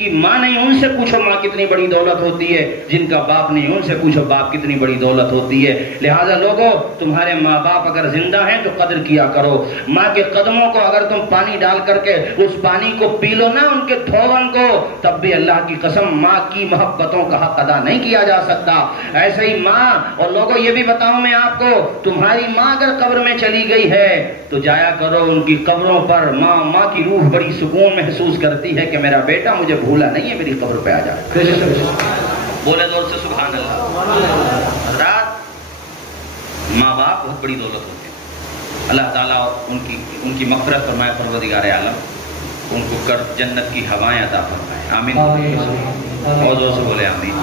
کی ماں نہیں ان سے پوچھو ماں کتنی بڑی دولت ہوتی ہے، جن کا باپ نہیں ان سے پوچھو باپ کتنی بڑی دولت ہوتی ہے۔ لہٰذا لوگوں، تمہارے ماں باپ اگر زندہ ہیں تو قدر کیا کرو۔ ماں کے قدموں کو اگر تم پانی ڈال کر کے اس پانی کو پی لو نا، ان کے دھون کو، تب بھی اللہ کی قسم ماں کی محبتوں کا حق ادا نہیں کیا جا سکتا۔ ایسے ہی ماں، اور لوگوں یہ بھی بتاؤں میں آپ کو، تمہاری ماں اگر قبر میں چلی گئی ہے تو جایا کرو ان کی قبروں پر۔ ماں کی روح بڑی سکون محسوس کرتی ہے کہ میرا بیٹا مجھے بھولا نہیں ہے، میری قبر پہ آ جائے۔ بولے دور سے سبحان اللہ۔ حضرات، ماں باپ بہت بڑی دولت ہوتی ہے۔ اللہ تعالیٰ ان کی مغفرت فرمائے پروردگار عالم، ان کو کر جنت کی ہوائیں عطا فرمائے، آمین۔ اور زور سے بولے آمین۔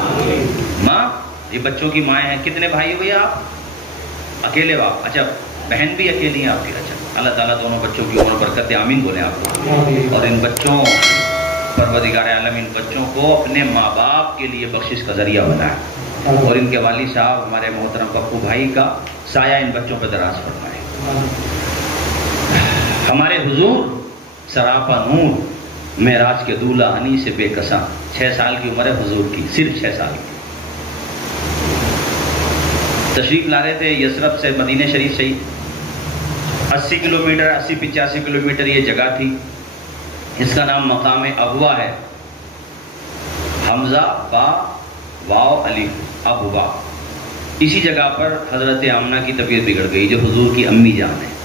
ماں، یہ بچوں کی مائیں ہیں۔ کتنے بھائی ہوئے آپ؟ اکیلے باپ؟ اچھا، بہن بھی اکیلی ہیں آپ کی؟ اچھا، اللہ تعالیٰ دونوں بچوں کی عمر برکت دے، آمین بولیں آپ۔ اور ان بچوں، پروردگار عالم ان بچوں کو اپنے ماں باپ کے لیے بخشش کا ذریعہ بنائے، اور ان کے والد صاحب ہمارے محترم پپو بھائی کا سایہ ان بچوں پہ دراز فرمائے۔ ہمارے حضور سراپا نور، معراج کے دولہ ہنی سے بے کساں، 6 سال کی عمر ہے حضور کی، صرف 6 سال کی۔ تشریف لا رہے تھے یثرب سے مدینہ شریف سے ہی 80 کلومیٹر 80-85 کلومیٹر یہ جگہ تھی، اس کا نام مقام ابوا ہے، حمزہ با واو الف ابوا۔ اسی جگہ پر حضرت آمنہ کی طبیعت بگڑ گئی، جو حضور کی امی جان ہے۔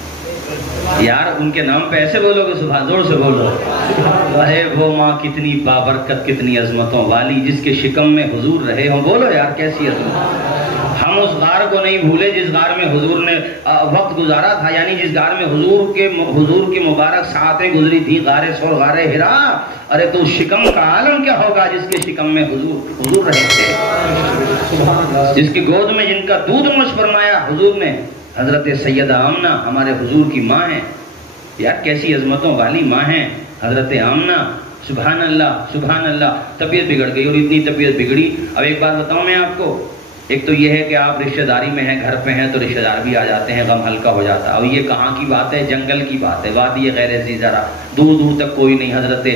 یار ان کے نام پہ ایسے بولو گے، سبحان، زور سے بولو۔ ارے وہ ماں کتنی بابرکت، کتنی عظمتوں والی، جس کے شکم میں حضور رہے ہوں، بولو یار کیسی عظمت۔ ہم اس غار کو نہیں بھولے جس غار میں حضور نے وقت گزارا تھا، یعنی جس غار میں حضور کی مبارک ساعتیں گزری تھی، غار ثور، غار حرا۔ ارے تو اس شکم کا عالم کیا ہوگا جس کے شکم میں حضور رہے تھے، جس کی گود میں جن کا دودھ نوش فرمایا حضور نے۔ حضرت سیدہ آمنہ ہمارے حضور کی ماں ہیں، یار کیسی عظمتوں والی ماں ہیں حضرت آمنہ۔ سبحان اللہ، سبحان اللہ۔ طبیعت بگڑ گئی، اور اتنی طبیعت بگڑی۔ اب ایک بات بتاؤں میں آپ کو، ایک تو یہ ہے کہ آپ رشتہ داری میں ہیں، گھر پہ ہیں تو رشتہ دار بھی آ جاتے ہیں، غم ہلکا ہو جاتا ہے۔ اب یہ کہاں کی بات ہے؟ جنگل کی بات ہے، وادی غیر ذی زرع، دور دور تک کوئی نہیں۔ حضرت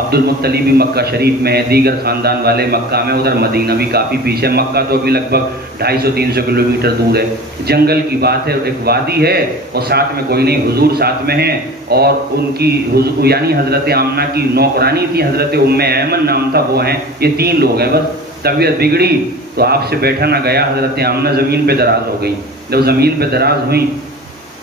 عبد المطلب بھی مکہ شریف میں ہے، دیگر خاندان والے مکہ میں، ادھر مدینہ بھی کافی پیچھے، مکہ تو بھی لگ بھگ 250-300 کلومیٹر دور ہے۔ جنگل کی بات ہے، ایک وادی ہے، اور ساتھ میں کوئی نہیں، حضور ساتھ میں ہیں۔ اور ان کی یعنی حضرت آمنہ کی نوکرانی تھی، حضرت ام ایمن نام تھا، وہ ہیں، یہ 3 لوگ ہیں بس۔ طبیعت بگڑی تو آپ سے بیٹھا نہ گیا، حضرت آمنہ زمین پہ دراز ہو گئی۔ جب زمین پہ دراز ہوئی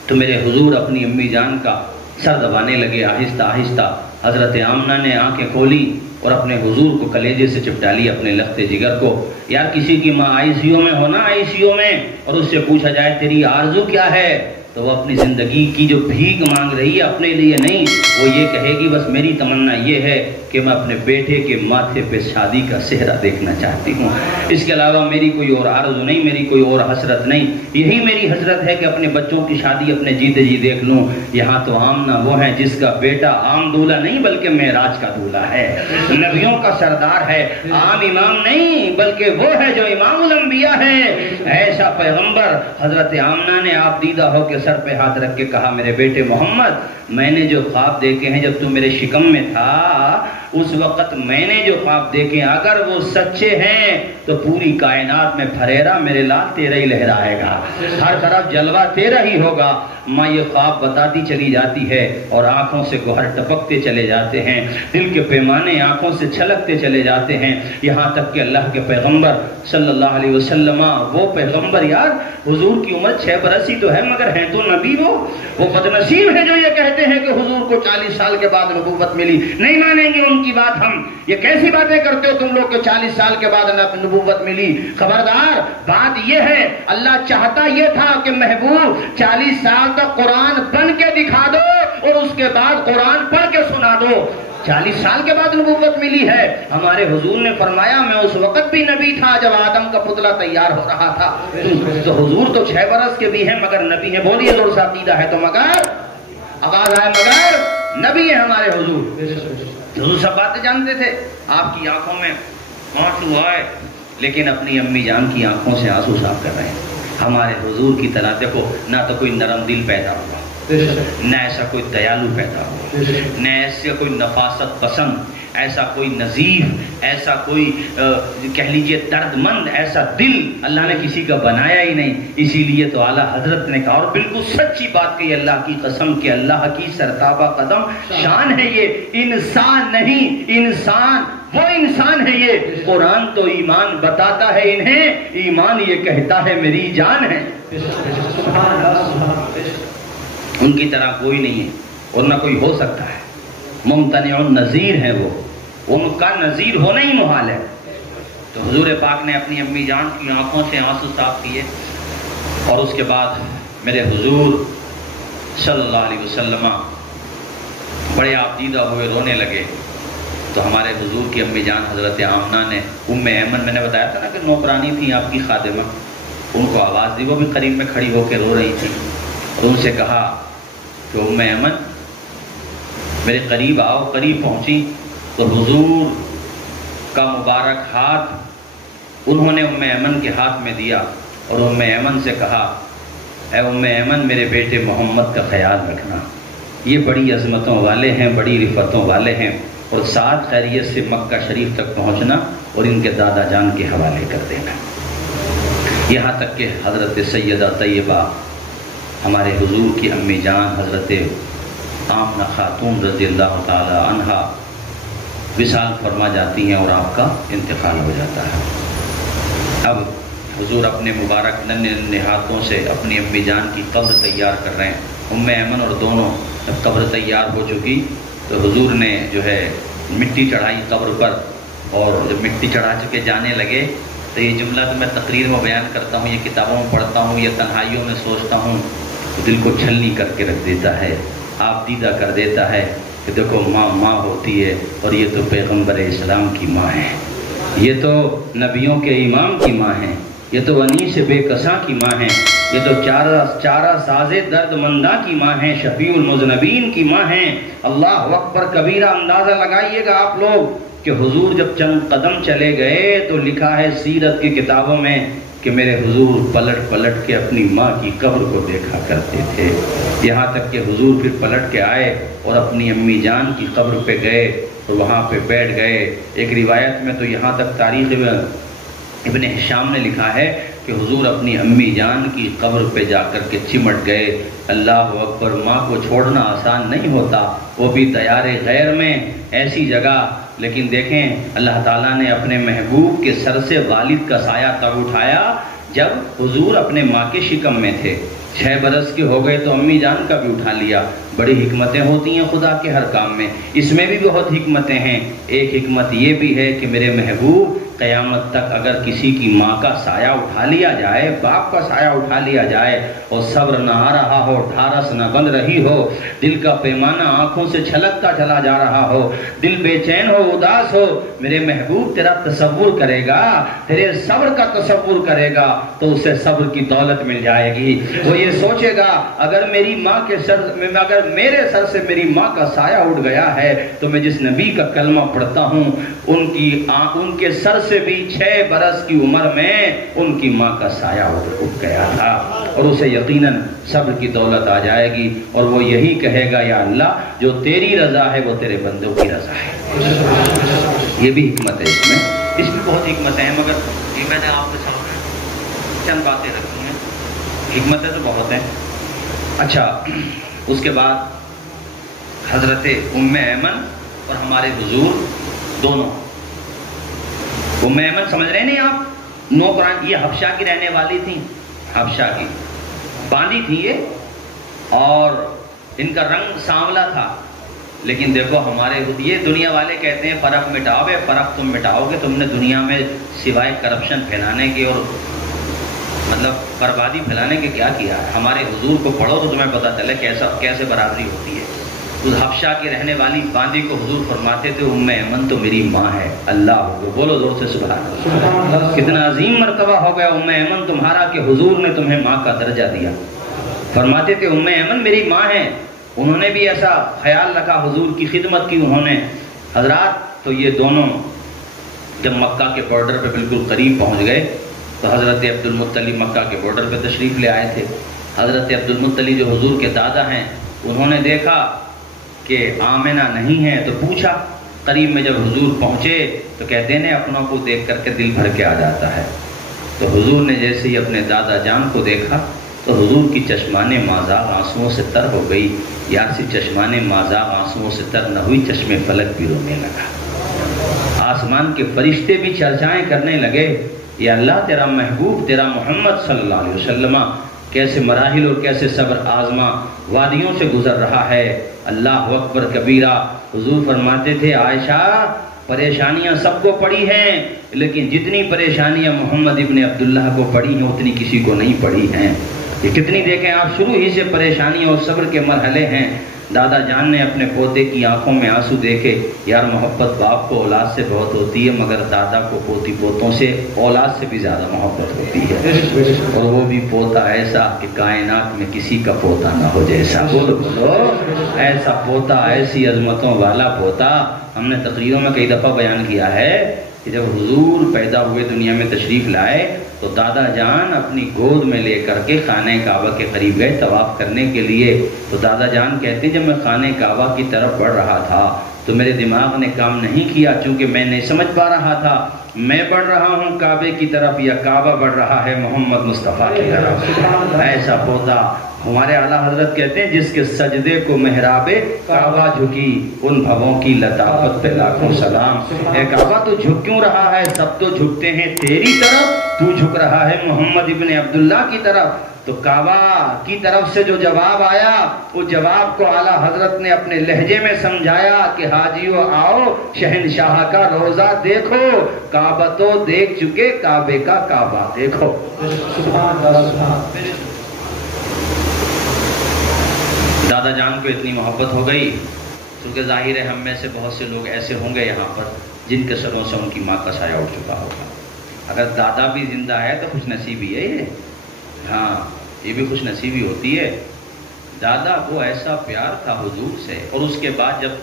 تو میرے حضور اپنی امی جان کا سر دبانے لگے، آہستہ آہستہ۔ حضرت آمنہ نے آنکھیں کھولی اور اپنے حضور کو کلیجے سے چپٹا لی، اپنے لختے جگر کو۔ یار کسی کی ماں آئی سی یو میں ہو نا، آئی سی یو میں، اور اس سے پوچھا جائے تیری آرزو کیا ہے، تو وہ اپنی زندگی کی جو بھیک مانگ رہی ہے اپنے لیے نہیں، وہ یہ کہے گی بس میری تمنا یہ ہے کہ میں اپنے بیٹے کے ماتھے پہ شادی کا صحرا دیکھنا چاہتی ہوں، اس کے علاوہ میری کوئی اور آرزو نہیں، میری کوئی اور حسرت نہیں۔ یہی میری حسرت ہے کہ اپنے بچوں کی شادی اپنے جیتے جی دیکھ لوں۔ یہاں تو آمنہ وہ ہے جس کا بیٹا عام دولہا نہیں بلکہ معراج کا دولہا ہے، نبیوں کا سردار ہے، عام امام نہیں بلکہ وہ ہے جو امام الانبیاء ہے۔ ایسا پیغمبر حضرت آمنہ نے آپ دیدہ ہو کے سر پہ ہاتھ رکھ کے کہا، میرے بیٹے محمد، میں نے جو خواب دیکھے ہیں جب تو میرے شکم میں تھا، اس وقت میں نے جو خواب دیکھے اگر وہ سچے ہیں تو پوری کائنات میں پھریرا میرے لال تیرا ہی لہرائے گا، ہر طرف جلوہ تیرا ہی ہوگا۔ ماں یہ خواب بتاتی چلی جاتی ہے اور آنکھوں سے گوہر ٹپکتے چلے جاتے ہیں، دل کے پیمانے آنکھوں سے چھلکتے چلے جاتے ہیں، یہاں تک کہ اللہ کے پیغمبر صلی اللہ علیہ وسلم، وہ پیغمبر، یار حضور کی عمر 6 برس ہی تو ہے مگر ہیں تو نبی، وہ بدنصیب ہے جو یہ کہتے ہیں کہ حضور کو 40 سال کے بعد نبوت ملی۔ نہیں مانیں گے ان کی بات ہم، یہ کیسی باتیں کرتے ہو تم لوگ کہ 40 سال کے بعد نبوت ملی؟ خبردار، بات یہ ہے اللہ چاہتا یہ تھا کہ محبوب 40 سال تک قرآن بن کے دکھا دو اور اس کے بعد قرآن پڑھ کے سنا دو۔ 40 سال کے بعد نبوت ملی ہے۔ ہمارے حضور نے فرمایا میں اس وقت بھی نبی تھا جب آدم کا پتلا تیار ہو رہا تھا، تو حضور تو 6 برس کے بھی ہیں مگر نبی ہیں۔ بولیے زور سے عقیدہ ہے تو مگر، آواز آئے مگر، نبی ہے ہمارے حضور۔ حضور سب باتیں جانتے تھے، آپ کی آنکھوں میں آنسو آئے لیکن اپنی امی جان کی آنکھوں سے آنسو صاف کر رہے ہیں۔ ہمارے حضور کی طرح دیکھو، نہ تو کوئی نرم دل پیدا ہوا، نہ ایسا کوئی دیالو پیدا ہوا، نہ ایسا کوئی نفاست پسند، ایسا کوئی نظیف، ایسا کوئی کہہ لیجئے درد مند، ایسا دل اللہ نے کسی کا بنایا ہی نہیں۔ اسی لیے تو اعلیٰ حضرت نے کہا، اور بالکل سچی بات کہی اللہ کی قسم کہ اللہ کی سرتابہ قدم شان ہے یہ، انسان نہیں، انسان وہ انسان ہے یہ۔ قرآن تو ایمان بتاتا ہے انہیں، ایمان یہ کہتا ہے میری جان ہے۔ ان کی طرح کوئی نہیں ہے اور نہ کوئی ہو سکتا ہے، ممتنع النظیر ہے وہ، ان کا نظیر ہونا ہی محال ہے۔ تو حضور پاک نے اپنی امی جان کی آنکھوں سے آنسو صاف کیے، اور اس کے بعد میرے حضور صلی اللہ علیہ وسلم بڑے آبدیدہ ہوئے، رونے لگے۔ تو ہمارے حضور کی امی جان حضرت آمنہ نے، ام ایمن میں نے بتایا تھا نا کہ نوکرانی تھی آپ کی خادمہ، ان کو آواز دی، وہ بھی قریب میں کھڑی ہو کے رو رہی تھی، اور ان سے کہا کہ ام ایمن میرے قریب آؤ۔ قریب پہنچی تو حضور کا مبارک ہاتھ انہوں نے ام ایمن کے ہاتھ میں دیا، اور ام ایمن سے کہا، اے ام ایمن میرے بیٹے محمد کا خیال رکھنا، یہ بڑی عظمتوں والے ہیں، بڑی رفتوں والے ہیں، اور ساتھ خیریت سے مکہ شریف تک پہنچنا اور ان کے دادا جان کے حوالے کر دینا۔ یہاں تک کہ حضرت سیدہ طیبہ ہمارے حضور کی امی جان حضرت آمنہ خاتون رضی اللہ تعالی عنہا وصال فرما جاتی ہیں اور آپ کا انتقال ہو جاتا ہے۔ اب حضور اپنے مبارک ننھے ہاتھوں سے اپنی امی جان کی قبر تیار کر رہے ہیں۔ ام ایمن اور دونوں جب قبر تیار ہو چکی تو حضور نے جو ہے مٹی چڑھائی قبر پر، اور جب مٹی چڑھا چکے جانے لگے تو یہ جملہ تو میں تقریر میں بیان کرتا ہوں، یہ کتابوں میں پڑھتا ہوں، یہ تنہائیوں میں سوچتا ہوں، دل کو چھلنی کر کے رکھ دیتا ہے، آپ دیدہ کر دیتا ہے کہ دیکھو ماں ماں ہوتی ہے، اور یہ تو پیغمبر اسلام کی ماں ہے، یہ تو نبیوں کے امام کی ماں ہے، یہ تو انیس بے کساں کی ماں ہے، یہ تو چارہ ساز درد منداں کی ماں ہیں، شفیع المذنبین کی ماں ہیں۔ اللہ اکبر کبیرہ، اندازہ لگائیے گا آپ لوگ کہ حضور جب چند قدم چلے گئے تو لکھا ہے سیرت کی کتابوں میں کہ میرے حضور پلٹ پلٹ کے اپنی ماں کی قبر کو دیکھا کرتے تھے، یہاں تک کہ حضور پھر پلٹ کے آئے اور اپنی امی جان کی قبر پہ گئے اور وہاں پہ بیٹھ گئے۔ ایک روایت میں تو یہاں تک تاریخ ابن ہشام نے لکھا ہے کہ حضور اپنی امی جان کی قبر پہ جا کر کے چمٹ گئے۔ اللہ اکبر، ماں کو چھوڑنا آسان نہیں ہوتا، وہ بھی دیار غیر میں، ایسی جگہ۔ لیکن دیکھیں اللہ تعالیٰ نے اپنے محبوب کے سر سے والد کا سایہ تب اٹھایا جب حضور اپنے ماں کے شکم میں تھے۔ 6 برس کے ہو گئے تو امی جان کا بھی اٹھا لیا۔ بڑی حکمتیں ہوتی ہیں خدا کے ہر کام میں، اس میں بھی بہت حکمتیں ہیں۔ ایک حکمت یہ بھی ہے کہ میرے محبوب قیامت تک اگر کسی کی ماں کا سایہ اٹھا لیا جائے، باپ کا سایہ اٹھا لیا جائے، اور صبر نہ آ رہا ہو، ڈھارس نہ بند رہی ہو، دل کا پیمانہ آنکھوں سے چھلکتا چلا جا رہا ہو، دل بے چین ہو، اداس ہو، میرے محبوب تیرا تصور کرے گا، تیرے صبر کا تصور کرے گا تو اسے صبر کی دولت مل جائے گی۔ وہ یہ سوچے گا اگر میری ماں کے اگر میرے سر سے میری ماں کا سایہ اٹھ گیا ہے تو میں جس نبی کا کلمہ پڑھتا ہوں ان کے سر سے بھی 6 برس کی عمر میں ان کی ماں کا سایہ اٹھ گیا تھا، اور اسے یقیناً صبر کی دولت آ جائے گی، اور وہ یہی کہے گا یا اللہ جو تیری رضا ہے وہ تیرے بندوں کی رضا ہے۔ یہ بھی حکمت ہے اس میں بہت حکمتیں ہیں، مگر یہ میں نے آپ کے سامنے چند باتیں رکھی ہیں، حکمتیں تو بہت ہیں۔ اچھا، اس کے بعد حضرت ام ایمن اور ہمارے حضور دونوں، ام ایمن سمجھ رہے نہیں آپ، نوکران، یہ حبشہ کی رہنے والی تھی، حبشہ کی باندھی تھی یہ، اور ان کا رنگ سانولا تھا۔ لیکن دیکھو ہمارے یہ دنیا والے کہتے ہیں فرق مٹاؤ، فرق تم مٹاؤ گے، تم نے دنیا میں سوائے کرپشن پھیلانے کے اور مطلب بربادی پھیلانے کے کیا کیا ہے؟ ہمارے حضور کو پڑھو تو تمہیں پتہ چلے کیسے برابری ہوتی ہے۔ اس حبشہ کی رہنے والی باندھی کو حضور فرماتے تھے ام ایمن تو میری ماں ہے۔ اللہ ہو، بولو زور سے سبحان اللہ۔ کتنا عظیم مرتبہ ہو گیا ام ایمن تمہارا کہ حضور نے تمہیں ماں کا درجہ دیا۔ فرماتے تھے ام ایمن میری ماں ہے۔ انہوں نے بھی ایسا خیال رکھا، حضور کی خدمت کی انہوں نے۔ حضرات، تو یہ دونوں جب مکہ کے بارڈر پہ بالکل قریب پہنچ گئے تو حضرت عبد المطلب مکہ کے بارڈر پہ تشریف لے آئے تھے۔ حضرت عبد المطلب جو حضور کے دادا ہیں انہوں نے دیکھا کہ آمنہ نہیں ہے تو پوچھا، قریب میں جب حضور پہنچے تو کہتے ہیں اپنوں کو دیکھ کر کے دل بھر کے آ جاتا ہے۔ تو حضور نے جیسے ہی اپنے دادا جان کو دیکھا تو حضور کی چشمان مازاغ آنسوؤں سے تر ہو گئی، یا سی چشمان مازاغ آنسوؤں سے تر نہ ہوئی، چشم فلک بھی رونے لگا۔ آسمان کے فرشتے بھی چرچائیں کرنے لگے، یا اللہ تیرا محبوب تیرا محمد صلی اللہ علیہ وسلم کیسے مراحل اور کیسے صبر آزما وادیوں سے گزر رہا ہے، اللہ اکبر کبیرہ۔ حضور فرماتے تھے عائشہ پریشانیاں سب کو پڑی ہیں، لیکن جتنی پریشانیاں محمد ابن عبداللہ کو پڑی ہیں اتنی کسی کو نہیں پڑی ہیں۔ یہ کتنی دیکھیں آپ، شروع ہی سے پریشانیاں اور صبر کے مرحلے ہیں۔ دادا جان نے اپنے پوتے کی آنکھوں میں آنسو دیکھے۔ یار محبت باپ کو اولاد سے بہت ہوتی ہے، مگر دادا کو پوتی پوتوں سے اولاد سے بھی زیادہ محبت ہوتی ہے، اور وہ بھی پوتا ایسا کہ کائنات میں کسی کا پوتا نہ ہو جیسا۔ بولو ایسا پوتا، ایسی عظمتوں والا پوتا۔ ہم نے تقریروں میں کئی دفعہ بیان کیا ہے کہ جب حضور پیدا ہوئے دنیا میں تشریف لائے تو دادا جان اپنی گود میں لے کر کے خانہ کعبہ کے قریب گئے طواف کرنے کے لیے۔ تو دادا جان کہتے ہیں جب میں خانہ کعبہ کی طرف بڑھ رہا تھا تو میرے دماغ نے کام نہیں کیا، چونکہ میں نہیں سمجھ پا رہا تھا میں بڑھ رہا ہوں کعبے کی طرف یا کعبہ بڑھ رہا ہے محمد مصطفیٰ کی طرف۔ ایسا پوتا ہمارے اعلیٰ حضرت کہتے ہیں جس کے سجدے کو محراب کعبہ جھکی، ان بھووں کی لطافت پہ لاکھوں سلام۔ اے کعبہ تو جھک کیوں رہا ہے؟ سب تو جھکتے ہیں تیری طرف، تو جھک رہا ہے محمد ابن عبداللہ کی طرف۔ تو کعبہ کی طرف سے جو جواب آیا، اس جواب کو اعلیٰ حضرت نے اپنے لہجے میں سمجھایا کہ حاجیو آؤ شہنشاہ کا روزہ دیکھو، کعبہ تو دیکھ چکے کعبے کا کعبہ دیکھو۔ دادا جان کو اتنی محبت ہو گئی، کیونکہ ظاہر ہے ہم میں سے بہت سے لوگ ایسے ہوں گے یہاں پر جن کے سروں سے ان کی ماں کا سایہ اٹھ چکا ہوگا۔ اگر دادا بھی زندہ ہے تو خوش نصیبی ہے یہ، ہاں یہ بھی خوش نصیبی ہوتی ہے۔ دادا کو ایسا پیار تھا حضور سے، اور اس کے بعد جب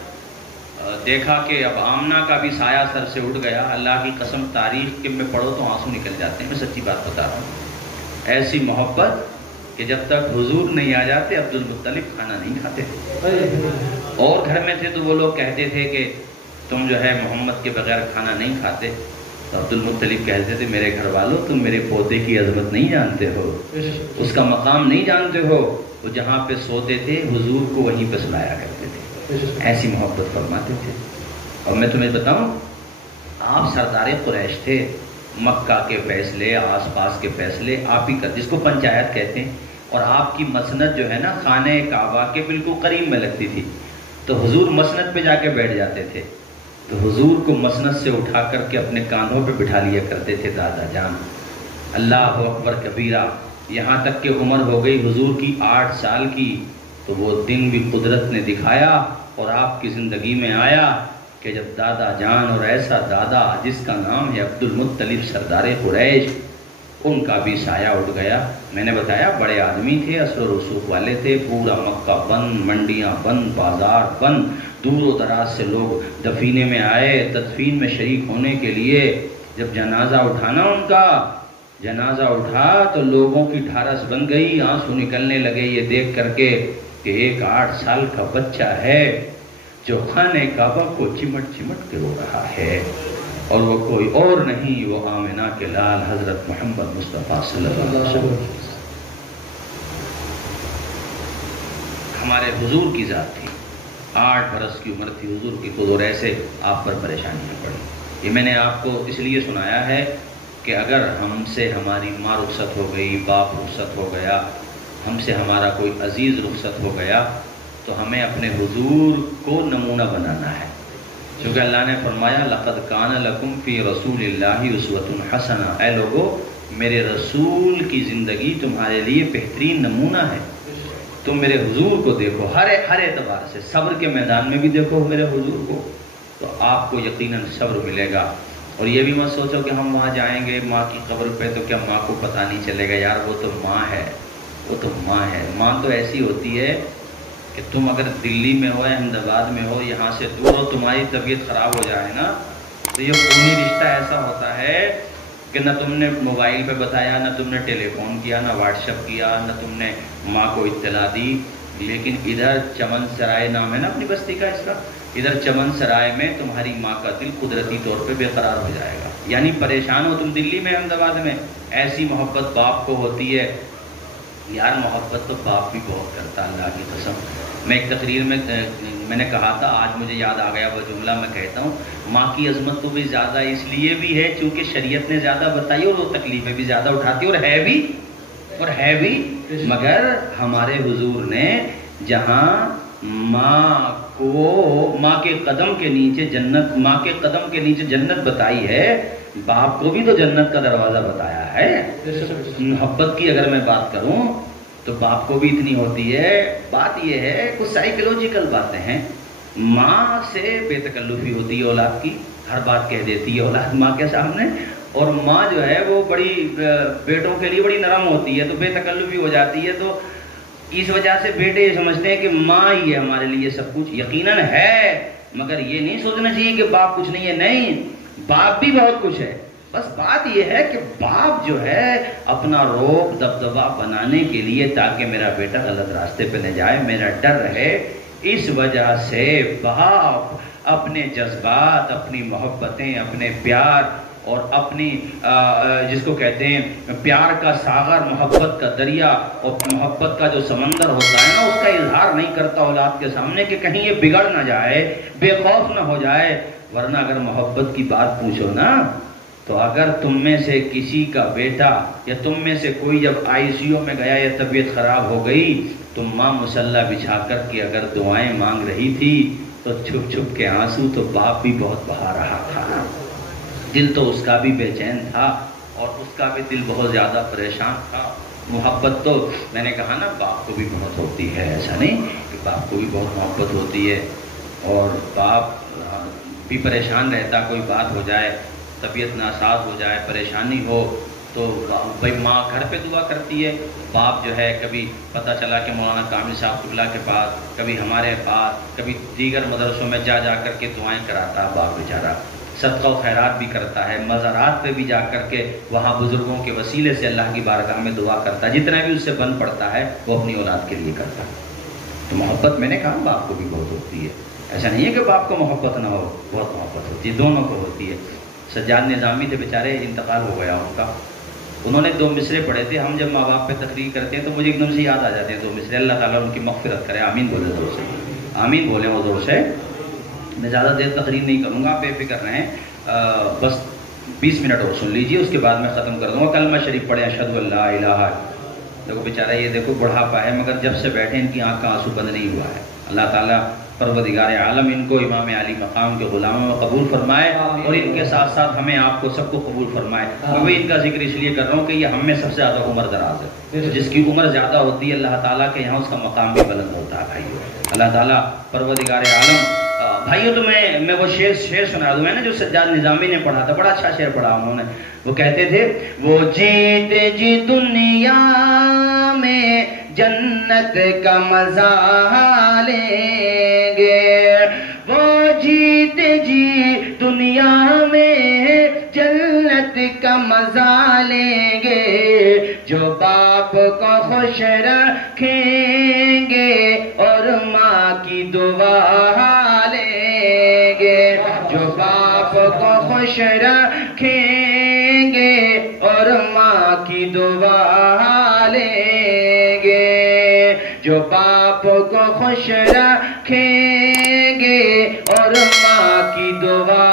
دیکھا کہ اب آمنہ کا بھی سایہ سر سے اٹھ گیا، اللہ کی قسم تاریخ کے میں پڑھو تو آنسو نکل جاتے ہیں، میں سچی بات بتا رہا ہوں۔ ایسی محبت کہ جب تک حضور نہیں آ جاتے عبد المطلب کھانا نہیں کھاتے تھے، اور گھر میں تھے تو وہ لوگ کہتے تھے کہ تم جو ہے محمد کے بغیر کھانا نہیں کھاتے، تو عبد المطلب کہتے تھے میرے گھر والوں تم میرے پوتے کی عظمت نہیں جانتے ہو، اس کا مقام نہیں جانتے ہو۔ وہ جہاں پہ سوتے تھے حضور کو وہیں پہ سلایا کرتے تھے، ایسی محبت فرماتے تھے۔ اور میں تمہیں بتاؤں آپ سردار قریش تھے، مکہ کے فیصلے آس پاس کے فیصلے آپ ہی کر، جس کو پنچایت کہتے ہیں، اور آپ کی مسند جو ہے نا خانہ کعبہ کے بالکل قریب میں لگتی تھی، تو حضور مسند پہ جا کے بیٹھ جاتے تھے، تو حضور کو مسند سے اٹھا کر کے اپنے کاندھوں پہ بٹھا لیا کرتے تھے دادا جان۔ اللہ اکبر کبیرہ، یہاں تک کہ عمر ہو گئی حضور کی 8 سال کی، تو وہ دن بھی قدرت نے دکھایا اور آپ کی زندگی میں آیا کہ جب دادا جان اور ایسا دادا جس کا نام ہے عبد المطلب سردار قریش، ان کا بھی سایہ اٹھ گیا۔ میں نے بتایا بڑے آدمی تھے، اثر و رسوخ والے تھے، پورا مکہ بند، منڈیاں بند، بازار بند، دور و دراز سے لوگ دفینے میں آئے تدفین میں شریک ہونے کے لیے۔ جب جنازہ اٹھانا ان کا جنازہ اٹھا تو لوگوں کی ڈھارس بن گئی، آنسو نکلنے لگے یہ دیکھ کر کے کہ ایک 8 سال کا بچہ ہے جو خانہ کعبہ کو چمٹ چمٹ کے رو رہا ہے، اور وہ کوئی اور نہیں، وہ آمنہ کے لال حضرت محمد مصطفیٰ صلی اللہ علیہ وسلم ہمارے حضور کی ذات تھی۔ 8 برس کی عمر تھی حضور کی، تو ایسے آپ پر پریشانیاں پڑی۔ یہ میں نے آپ کو اس لیے سنایا ہے کہ اگر ہم سے ہماری ماں رخصت ہو گئی، باپ رخصت ہو گیا، ہم سے ہمارا کوئی عزیز رخصت ہو گیا، تو ہمیں اپنے حضور کو نمونہ بنانا ہے، کیونکہ اللہ نے فرمایا لَقَدْ كَانَ لَكُمْ فِي رَسُولِ اللَّهِ أُسْوَةٌ حَسَنَةٌ، اے لوگو میرے رسول کی زندگی تمہارے لیے بہترین نمونہ ہے، تم میرے حضور کو دیکھو، ہر اعتبار سے، صبر کے میدان میں بھی دیکھو میرے حضور کو، تو آپ کو یقیناً صبر ملے گا۔ اور یہ بھی مت سوچو کہ ہم وہاں جائیں گے ماں کی قبر پہ تو کیا ماں کو پتہ نہیں چلے گا، یار وہ تو ماں ہے، وہ تو ماں ہے۔ ماں تو ایسی ہوتی ہے کہ تم اگر دلی میں ہو، احمد آباد میں ہو، یہاں سے دور ہو، تمہاری طبیعت خراب ہو جائے نا تو یہ خونی رشتہ ایسا ہوتا ہے کہ نہ تم نے موبائل پہ بتایا، نہ تم نے ٹیلی فون کیا، نہ واٹس ایپ کیا، نہ تم نے ماں کو اطلاع دی۔ لیکن ادھر چمن سرائے نام ہے نا اپنی بستی کا اس کا، ادھر چمن سرائے میں تمہاری ماں کا دل قدرتی طور پہ بے قرار ہو جائے گا. یعنی پریشان ہو تم دلی میں، احمد آباد میں، ایسی محبت باپ کو ہوتی ہے. یار محبت تو باپ بھی بہت کرتا، اللہ کی قسم. میں ایک تقریر میں نے کہا تھا، آج مجھے یاد آ گیا وہ جملہ، میں کہتا ہوں ماں کی عظمت تو بھی زیادہ اس لیے بھی ہے چونکہ شریعت نے زیادہ بتائی اور وہ تکلیفیں بھی زیادہ اٹھاتی اور ہے بھی. مگر ہمارے حضور نے جہاں ماں کے قدم کے نیچے جنت بتائی ہے، باپ کو بھی تو جنت کا دروازہ بتایا ہے. محبت کی اگر میں بات کروں تو باپ کو بھی اتنی ہوتی ہے. بات یہ ہے کچھ سائیکولوجیکل باتیں ہیں. ماں سے بے تکلفی ہوتی ہے اولاد کی، ہر بات کہہ دیتی ہے اولاد ماں کے سامنے، اور ماں جو ہے وہ بڑی بیٹوں کے لیے بڑی نرم ہوتی ہے، تو بے تکلفی ہو جاتی ہے. تو اس وجہ سے بیٹے یہ سمجھتے ہیں کہ ماں ہی ہے ہمارے لیے سب کچھ. یقیناً ہے، مگر یہ نہیں سوچنا چاہیے کہ باپ کچھ نہیں ہے. نہیں، باپ بھی بہت کچھ ہے. بس بات یہ ہے کہ باپ جو ہے اپنا روب دبدبا بنانے کے لیے تاکہ میرا بیٹا غلط راستے پہ نہ جائے، میرا ڈر رہے، اس وجہ سے باپ اپنے جذبات، اپنی محبتیں، اپنے پیار اور اپنی جس کو کہتے ہیں پیار کا ساغر، محبت کا دریا اور محبت کا جو سمندر ہوتا ہے نا، اس کا اظہار نہیں کرتا اولاد کے سامنے کہ کہیں یہ بگڑ نہ جائے، بے خوف نہ ہو جائے. ورنہ اگر محبت کی بات پوچھو نا، تو اگر تم میں سے کسی کا بیٹا یا تم میں سے کوئی جب ICU میں گیا یا طبیعت خراب ہو گئی تو ماں مسلح بچھا کر کے اگر دعائیں مانگ رہی تھی تو چھپ چھپ کے آنسو تو باپ بھی بہت بہا رہا تھا. دل تو اس کا بھی بے چین تھا اور اس کا بھی دل بہت زیادہ پریشان تھا. محبت تو میں نے کہا نا باپ کو بھی بہت ہوتی ہے، ایسا نہیں کہ باپ کو بھی بہت محبت ہوتی ہے. اور باپ بھی پریشان رہتا، کوئی بات ہو جائے، طبیعت ناساز ہو جائے، پریشانی ہو تو بھائی ماں گھر پہ دعا کرتی ہے. باپ جو ہے کبھی پتہ چلا کہ مولانا کامل صاحب قبلہ کے پاس، کبھی ہمارے پاس، کبھی دیگر مدرسوں میں جا کر کے دعائیں کراتا. باپ بیچارہ صدقہ و خیرات بھی کرتا ہے، مزارات پہ بھی جا کر کے وہاں بزرگوں کے وسیلے سے اللہ کی بارگاہ میں دعا کرتا ہے. جتنا بھی اس سے بن پڑتا ہے وہ اپنی اولاد کے لیے کرتا ہے. تو محبت میں نے کہا باپ کو بھی بہت ہوتی ہے. ایسا نہیں ہے کہ باپ کو محبت نہ ہو، بہت محبت ہوتی ہے، دونوں کو ہوتی ہے. سجاد نظامی تھے بیچارے، انتقال ہو گیا ان کا. انہوں نے 2 مصرے پڑھے تھے. ہم جب ماں باپ پہ تقریر کرتے ہیں تو مجھے ایک دم سے یاد آ جاتے ہیں 2 مصرے. اللہ تعالیٰ ان کی مغفرت کرے، آمین بولے زور سے، آمین بولیں وہ زور سے. میں زیادہ دیر تقریر نہیں کروں گا، بے فکر رہیں. بس 20 منٹ اور سن لیجئے، اس کے بعد میں ختم کر دوں گا. کلمہ شریف پڑھیں، اشہد ان لا الہ. دیکھو بیچارہ، یہ دیکھو بڑھاپا ہے مگر جب سے بیٹھے ان کی آنکھ کا آنسو بند نہیں ہوا ہے. اللہ تعالیٰ پروردگار عالم ان کو امام علی مقام کے غلاموں میں قبول فرمائے اور ان کے ساتھ ساتھ ہمیں آپ کو سب کو قبول فرمائے. میں بھی ان کا ذکر اس لیے کر رہا ہوں کہ یہ ہم میں سب سے زیادہ عمر دراز ہے. جس کی عمر زیادہ ہوتی ہے اللہ تعالیٰ کے یہاں اس کا مقام بھی بلند ہوتا ہے. بھائیو اللہ تعالیٰ پروردگار عالم. بھائیو تو میں وہ شعر سنا دوں. میں نے جو سجاد نظامی نے پڑھا تھا، بڑا اچھا شعر پڑھا انہوں نے. وہ کہتے تھے وہ جیتے جی دنیا میں جنت کا مزہ لیں گے، وہ جیتے جی دنیا میں جنت کا مزہ لیں گے، جو باپ کو خوش رکھیں گے اور ماں کی دعا لیں گے، جو باپ کو خوش رکھیں گے اور ماں کی دعا لیں گے، جو باپ کو خوش رکھیں گے اور ماں کی دعا